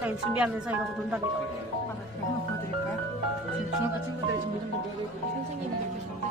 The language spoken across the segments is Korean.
저희 준비하면서 이것도 논답니다. 하나 보여드릴까요? 지금 중학교 친구들이 점점 늘고 선생님들 계신데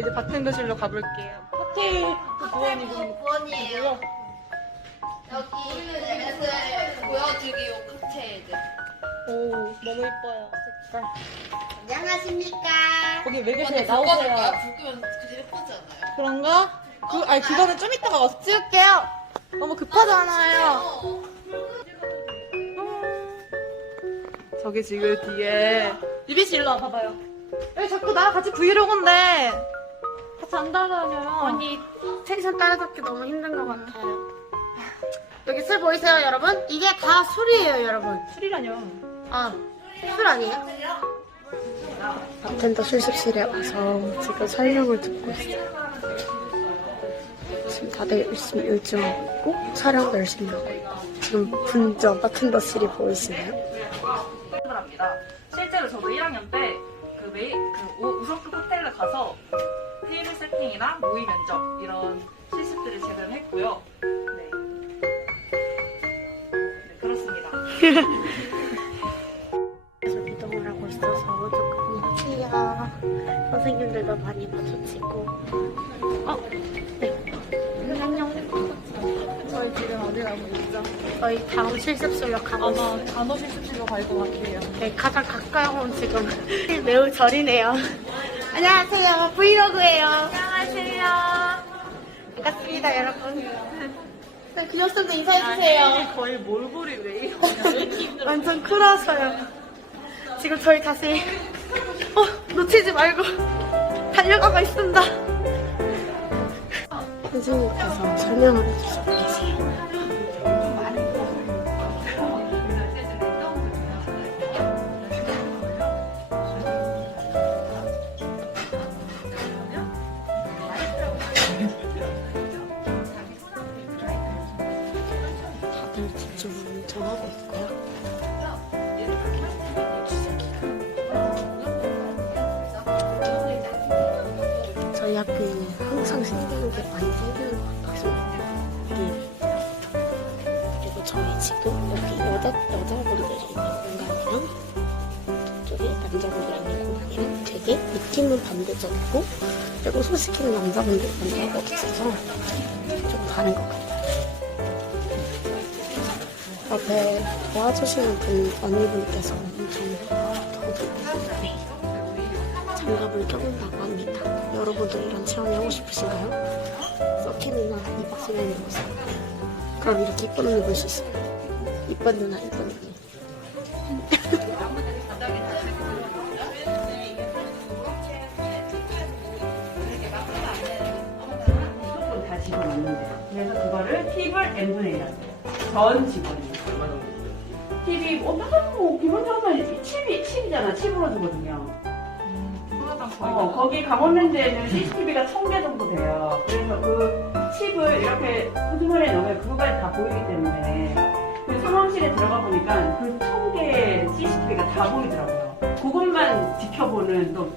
이제 바텐더실로 가볼게요. 호텔 그 부원이고 부원이에요. 여기. 오 너무 예뻐요 색깔. 안녕하십니까. 거기 왜 계세요? 나오세요. 불 끄면 그게 예쁘지 않아요? 그런가? 그 아니 그거는 좀 이따가 와서 찍을게요. 너무 급하잖아요. 저기 지금 뒤에 유비 씨 일로 와봐봐요. 여기 자꾸 나랑 같이 브이로그 온대. 같이 안 따라다녀요. 언니 텐션 따라잡기 너무 힘든 것 같아요. 여기 술 보이세요, 여러분? 이게 다 술이에요, 여러분. 술이라뇨. 아, 술 아니에요? 바텐더 실습실에 와서 지금 촬영을 듣고 있어요. 지금 다들 열심히 일정하고 있고 촬영도 열심히 하고 있고 지금 분점 바텐더실이 보이시나요? 합니다. 실제로 저도 1학년 때 그 메이 그 오- 우성급 호텔에 가서 테이블 세팅이나 모의 면접 이런 실습들을 제대로 했고요. 그래서 이동을 하고 있어서 조금 안녕하세요. 선생님들도 많이 마주치고 어? 네. 안녕. 저희 지금 어디 가고 있죠? 저희 다음 실습실로 가고 있어요. 아마 단어 실습실로 갈 것 같아요. 네, 가장 가까이 온 지금 매우 절이네요. 안녕하세요. 브이로그예요. 안녕하세요. 반갑습니다, 여러분. 네, 귀엽습니다. 인사해주세요. 거의 몰골이 왜 이래? 완전 쿨하셔요. 지금 저희 다시 어, 놓치지 말고 달려가고 있습니다. 선생님께서 설명을 해주시고 계세요. 다들 집중을 엄청 하고 있고요. 저희 학교에는 항상 생기는 게 많이 생기는 것 같아서 네. 그리고 저희 지금 여기 여자 여자분들이 있는 공간이랑 저쪽에 남자분들이 있는 공간이랑 되게 느낌은 반대적이고 그리고 소식기는 남자분들이 먼저 하고 있어서 좀 다른 것 같아요. 앞에 도와주시는 분 언니분께서 엄청 네. 장갑을 껴본다고 합니다. 여러분도 이런 체험이 하고 싶으신가요? 서킷이나 이박스맨이 모습. 그럼 이렇게 이쁜 볼수 있어요. 이쁜 누나, 이쁜 팁을 n분의 1 하세요. 전 집어넣는 팁이 뭐 다른 뭐 기본적으로 칩이 칩이잖아. 칩으로 주거든요. 어, 거기 강원랜드에는 CCTV가 1000개 정도 돼요. 그래서 그 칩을 이렇게 후드물에 넣으면 그거까지 다 보이기 때문에 그 상황실에 들어가 보니까 그 1000개의 CCTV가 다 보이더라고요. 그것만 지켜보는 또